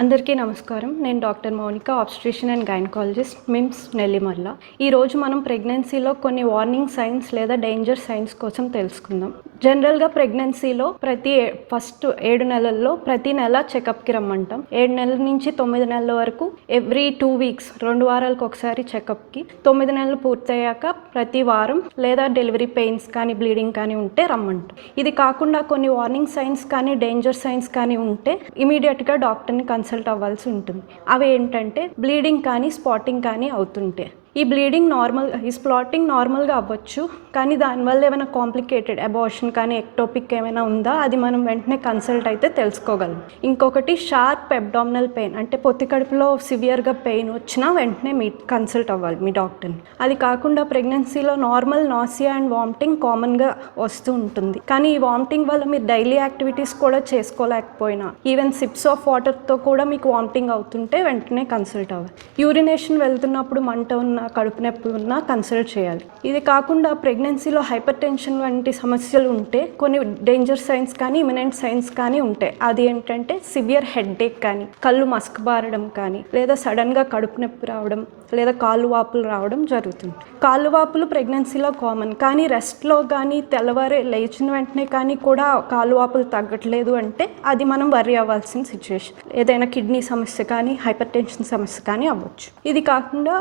అందరికీ నమస్కారం. నేను doctor Mounika, obstetrician and gynaecologist, MIMS, Nellimarla. ఈరోజు మనం ప్రెగ్నెన్సీలో కొన్ని వార్నింగ్ సైన్స్ లేదా డేంజర్ సైన్స్ కోసం తెలుసుకుందాం. జనరల్గా ప్రెగ్నెన్సీలో ఫస్ట్ 7 నెలల్లో ప్రతి నెల చెకప్కి రమ్మంటాం. 7 నెలల నుంచి 9 నెలల వరకు ఎవ్రీ 2 వీక్స్ 2 వారాలకు ఒకసారి చెకప్కి. 9 నెలలు పూర్తయ్యాక ప్రతి వారం లేదా డెలివరీ పెయిన్స్ కానీ బ్లీడింగ్ కానీ ఉంటే రమ్మంటాం. ఇది కాకుండా కొన్ని వార్నింగ్ సైన్స్ కానీ డేంజర్ సైన్స్ కానీ ఉంటే ఇమీడియట్గా డాక్టర్ని కన్సల్ట్ అవ్వాల్సి ఉంటుంది. అవి ఏంటంటే బ్లీడింగ్ కానీ స్పాటింగ్ కానీ అవుతుంటే. ఈ స్పాటింగ్ నార్మల్గా అవ్వచ్చు, కానీ దానివల్ల ఏమైనా కాంప్లికేటెడ్ అబార్షన్ కానీ ఎక్టోపిక్ ఏమైనా ఉందా అది మనం వెంటనే కన్సల్ట్ అయితే తెలుసుకోగలం. ఇంకొకటి షార్ప్ అబ్డామినల్ పెయిన్, అంటే పొత్తి కడుపులో సివియర్గా పెయిన్ వచ్చినా వెంటనే మీ కన్సల్ట్ అవ్వాలి మీ డాక్టర్ని. అది కాకుండా ప్రెగ్నెన్సీలో నార్మల్ నాసియా అండ్ వామిటింగ్ కామన్గా వస్తూ ఉంటుంది, కానీ ఈ వామిటింగ్ వల్ల మీరు డైలీ యాక్టివిటీస్ కూడా చేసుకోలేకపోయినా, ఈవెన్ సిప్స్ ఆఫ్ వాటర్తో కూడా మీకు వామిటింగ్ అవుతుంటే వెంటనే కన్సల్ట్ అవ్వాలి. యూరినేషన్ వెళ్తున్నప్పుడు మంట ఉన్న, కడుపు నొప్పి ఉన్నా కన్సల్ట్ చేయాలి. ఇది కాకుండా ప్రెగ్నెన్సీలో హైపర్ టెన్షన్ వంటి సమస్యలు ఉంటే కొన్ని డేంజర్ సైన్స్ కానీ ఇమినెంట్ సైన్స్ కానీ ఉంటాయి. అది ఏంటంటే సివియర్ హెడ్ఏక్ కానీ, కళ్ళు మసకబారడం కానీ, లేదా సడన్గా కడుపు నొప్పి రావడం, లేదా కాళ్ళు వాపులు రావడం జరుగుతుంది. కాళ్ళు వాపులు ప్రెగ్నెన్సీలో కామన్, కానీ రెస్ట్లో కానీ తెల్లవారే లేచిన వెంటనే కానీ కూడా కాళ్ళు వాపులు తగ్గట్లేదు అంటే అది మనం వర్రీ అవ్వాల్సిన సిచ్యువేషన్. ఏదైనా కిడ్నీ సమస్య కానీ హైపర్ టెన్షన్ సమస్య కానీ అవ్వచ్చు. ఇది కాకుండా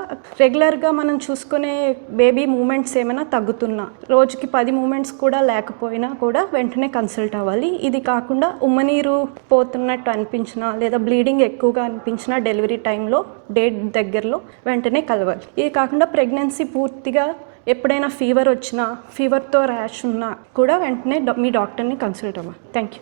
రెగ్యులర్గా మనం చూసుకునే బేబీ మూమెంట్స్ ఏమైనా తగ్గుతున్నా, రోజుకి 10 మూమెంట్స్ కూడా లేకపోయినా కూడా వెంటనే కన్సల్ట్ అవ్వాలి. ఇది కాకుండా ఉమ్మనీరు పోతున్నట్టు అనిపించినా లేదా బ్లీడింగ్ ఎక్కువగా అనిపించినా డెలివరీ టైంలో డేట్ దగ్గరలో వెంటనే కలవాలి. ఇది కాకుండా ప్రెగ్నెన్సీ పూర్తిగా ఎప్పుడైనా ఫీవర్ వచ్చినా, ఫీవర్తో ర్యాష్ ఉన్నా కూడా వెంటనే మీ డాక్టర్ని కన్సల్ట్ అవ్వాలి. Thank you.